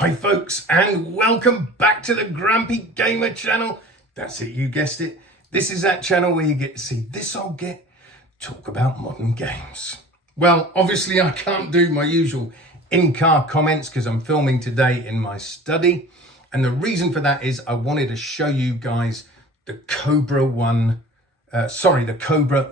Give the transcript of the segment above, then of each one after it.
Hi folks, and welcome back to the Grumpy Gamer channel. That's it, you guessed it. This is that channel where you get to see this old git talk about modern games. Well, obviously I can't do my usual in-car comments because I'm filming today in my study. And the reason for that is I wanted to show you guys the Kobra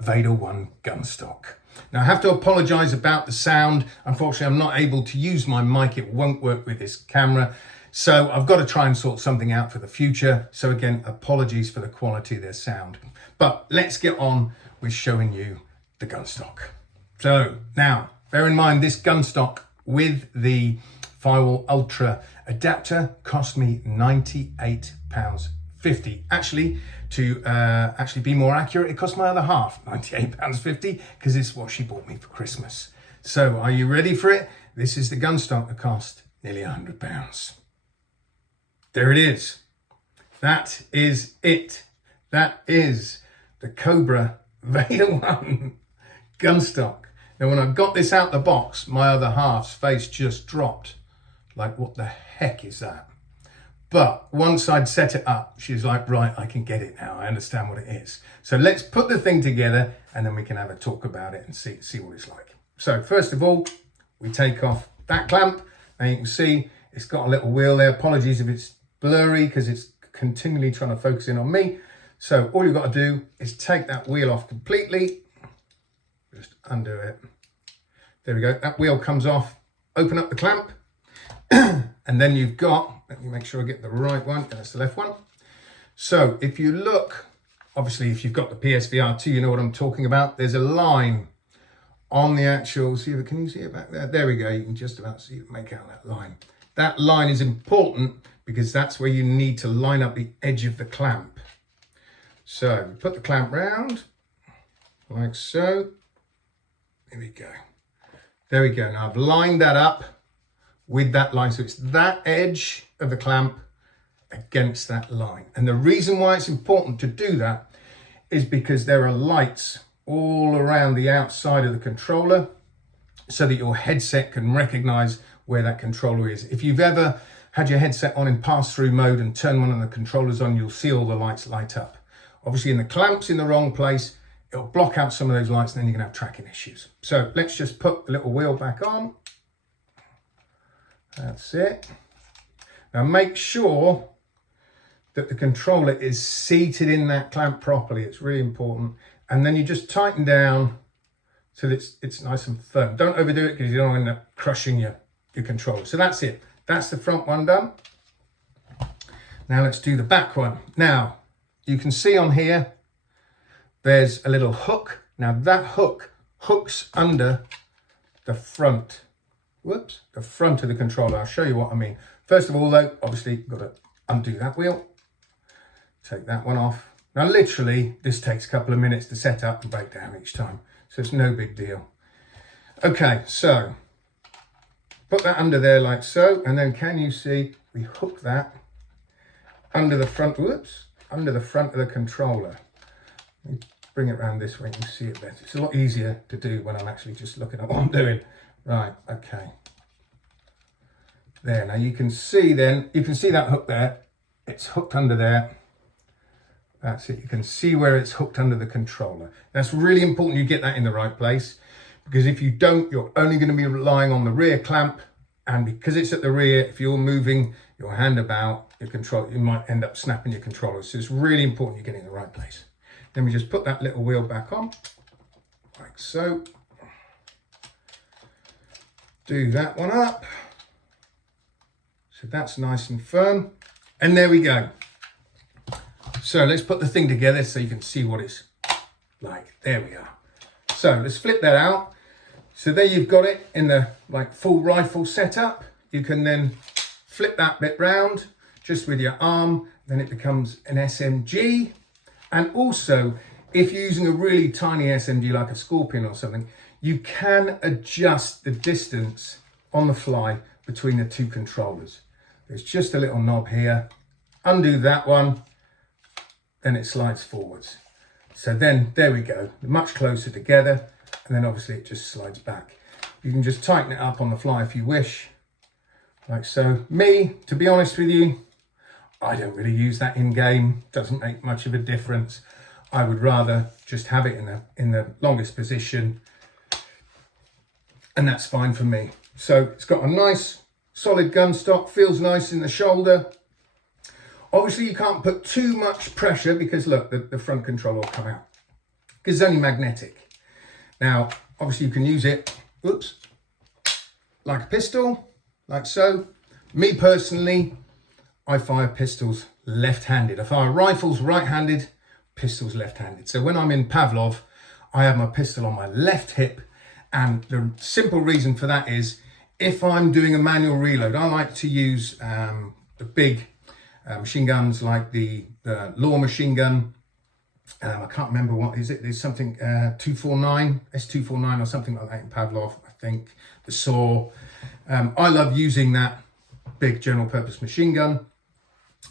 Vader One Gunstock. Now I have to apologise about the sound. Unfortunately, I'm not able to use my mic. It won't work with this camera. So I've got to try and sort something out for the future. So again, apologies for the quality of their sound. But let's get on with showing you the Gunstock. So now, bear in mind this Gunstock with the Firewall Ultra adapter cost me £98.50. Actually, to be more accurate, it cost my other half £98.50 because it's what she bought me for Christmas. So are you ready for it? This is the Gunstock that cost nearly £100. There it is. That is it. That is the Kobra Vader One Gunstock. Now when I got this out the box, my other half's face just dropped. Like, what the heck is that? But once I'd set it up, she's like, right, I can get it now. I understand what it is. So let's put the thing together and then we can have a talk about it and see what it's like. So first of all, we take off that clamp. And you can see it's got a little wheel there. Apologies if it's blurry because it's continually trying to focus in on me. So all you've got to do is take that wheel off completely. Just undo it. There we go. That wheel comes off. Open up the clamp. And then you've got, let me make sure I get the right one, that's the left one. So if you look, obviously if you've got the PSVR 2, you know what I'm talking about. There's a line on the actual, can you see it back there? There we go, you can just about see it, make out that line. That line is important because that's where you need to line up the edge of the clamp. So put the clamp round, like so. There we go. There we go, now I've lined that up with that line. So it's that edge of the clamp against that line. And the reason why it's important to do that is because there are lights all around the outside of the controller so that your headset can recognize where that controller is. If you've ever had your headset on in pass-through mode and turn one of the controllers on, you'll see all the lights light up. Obviously, in the clamp's in the wrong place, it'll block out some of those lights and then you're gonna have tracking issues. So let's just put the little wheel back on. That's it. Now make sure that the controller is seated in that clamp properly. It's really important. And then you just tighten down so that it's nice and firm. Don't overdo it because you don't end up crushing your controller. So that's it. That's the front one done. Now let's do the back one. Now you can see on here, there's a little hook. Now that hook hooks under the front. The front of the controller. I'll show you what I mean. First of all though, obviously you've got to undo that wheel. Take that one off. Now literally this takes a couple of minutes to set up and break down each time. So it's no big deal. Okay, so put that under there like so. And then can you see we hook that under the front, under the front of the controller. Let me bring it around this way, you can see it better. It's a lot easier to do when I'm actually just looking at what I'm doing. Right, okay. There, now you can see then, you can see that hook there. It's hooked under there. That's it. You can see where it's hooked under the controller. That's really important you get that in the right place because if you don't, you're only going to be relying on the rear clamp. And because it's at the rear, if you're moving your hand about your controller, you might end up snapping your controller. So it's really important you get it in the right place. Then we just put that little wheel back on, like so. Do that one up. So that's nice and firm. And there we go. So let's put the thing together so you can see what it's like. There we are. So let's flip that out. So there you've got it in the full rifle setup. You can then flip that bit round just with your arm. Then it becomes an SMG. And also, if you're using a really tiny SMG like a Scorpion or something, you can adjust the distance on the fly between the two controllers. There's just a little knob here. Undo that one, then it slides forwards. So then, there we go, much closer together, and then obviously it just slides back. You can just tighten it up on the fly if you wish, like so. Me, to be honest with you, I don't really use that in game. Doesn't make much of a difference. I would rather just have it in the longest position, and that's fine for me. So it's got a nice solid gun stock, feels nice in the shoulder. Obviously you can't put too much pressure because look, the front control will come out because it's only magnetic. Now, obviously you can use it, oops, like a pistol, like so. Me personally, I fire pistols left-handed. I fire rifles right-handed, pistols left-handed. So when I'm in Pavlov, I have my pistol on my left hip, and the simple reason for that is if I'm doing a manual reload, I like to use the big machine guns like the Law machine gun. I can't remember what is it. There's something 249, S249 or something like that in Pavlov, I think. The SAW. I love using that big general purpose machine gun.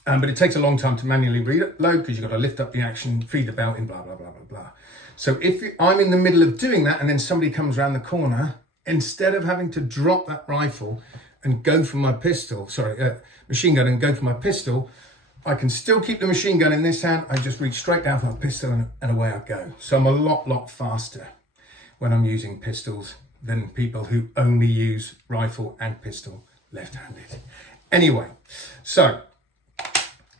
But it takes a long time to manually reload because you've got to lift up the action, feed the belt in, blah, blah, blah, blah, blah. So if I'm in the middle of doing that and then somebody comes around the corner, instead of having to drop that rifle and go for my pistol, machine gun and go for my pistol, I can still keep the machine gun in this hand. I just reach straight down for my pistol and away I go. So I'm a lot faster when I'm using pistols than people who only use rifle and pistol left-handed. Anyway, so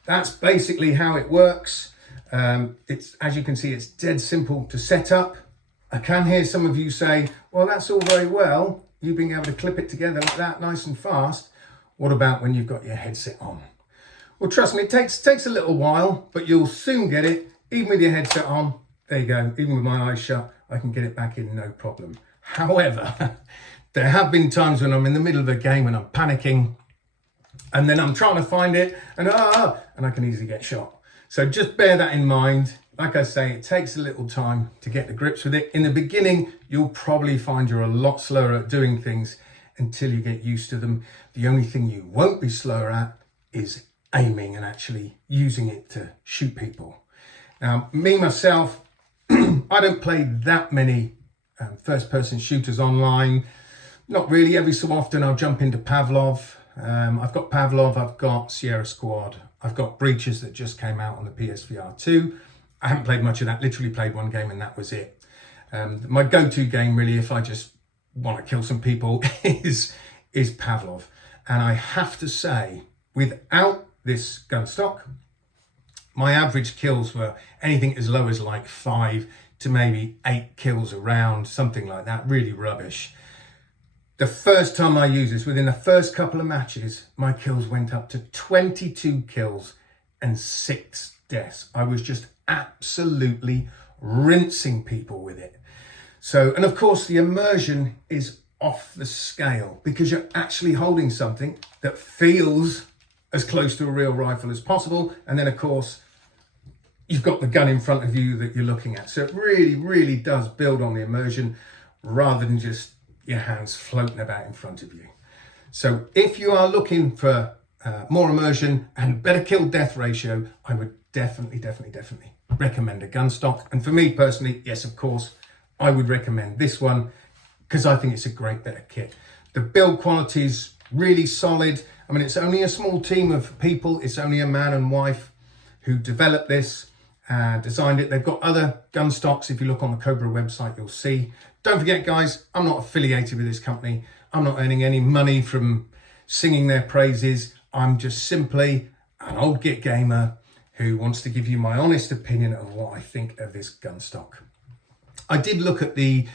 that's basically how it works. It's, as you can see, it's dead simple to set up. I can hear some of you say, well, that's all very well, you being able to clip it together like that, nice and fast. What about when you've got your headset on? Well, trust me, it takes a little while, but you'll soon get it. Even with your headset on, there you go. Even with my eyes shut, I can get it back in, no problem. However, there have been times when I'm in the middle of a game and I'm panicking, and then I'm trying to find it, and I can easily get shot. So just bear that in mind. Like I say, it takes a little time to get the grips with it. In the beginning, you'll probably find you're a lot slower at doing things until you get used to them. The only thing you won't be slower at is aiming and actually using it to shoot people. Now, me, myself, I don't play that many first-person shooters online. Not really. Every so often, I'll jump into Pavlov. I've got Pavlov, I've got Sierra Squad, I've got Breaches that just came out on the PSVR 2. I haven't played much of that, literally played one game and that was it. My go-to game really, if I just want to kill some people, is Pavlov. And I have to say, without this gun stock, my average kills were anything as low as like 5 to maybe 8 kills a round, something like that, really rubbish. The first time I used this, within the first couple of matches, my kills went up to 22 kills and 6 deaths. I was just absolutely rinsing people with it. So, and of course the immersion is off the scale because you're actually holding something that feels as close to a real rifle as possible. And then of course, you've got the gun in front of you that you're looking at. So it really does build on the immersion rather than just your hands floating about in front of you. So if you are looking for more immersion and better kill death ratio, I would definitely recommend a gun stock. And for me personally, yes, of course, I would recommend this one because I think it's a great bit of kit. The build quality is really solid. I mean, it's only a small team of people. It's only a man and wife who developed this, designed it. They've got other gun stocks. If you look on the Kobra website, you'll see. Don't forget, guys, I'm not affiliated with this company. I'm not earning any money from singing their praises. I'm just simply an old git gamer who wants to give you my honest opinion of what I think of this gun stock. I did look at the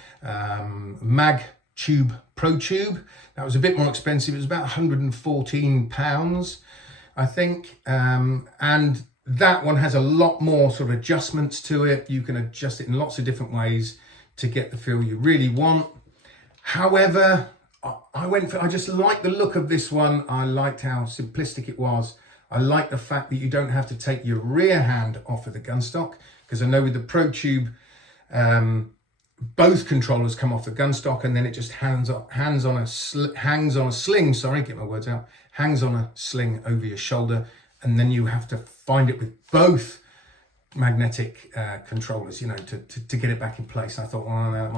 Mag Tube Pro Tube. That was a bit more expensive. It was about £114, I think. And that one has a lot more sort of adjustments to it. You can adjust it in lots of different ways to get the feel you really want. However, I just like the look of this one. I liked how simplistic it was. I like the fact that you don't have to take your rear hand off of the gun stock, because I know with the Pro Tube, both controllers come off the gun stock and then it just hangs on a sling, sorry, get my words out, hangs on a sling over your shoulder, and then you have to find it with both magnetic controllers, you know, to get it back in place. I thought, well, no, it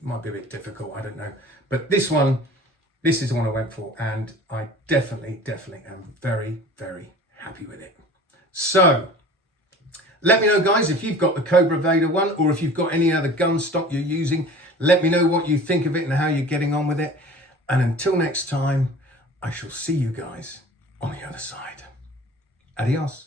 might be a bit difficult, I don't know. But this one this is the one I went for, and I definitely am very, very happy with it. So let me know, guys, if you've got the Kobra Vader one, or if you've got any other gun stock you're using. Let me know what you think of it and how you're getting on with it. And until next time, I shall see you guys on the other side. Adios.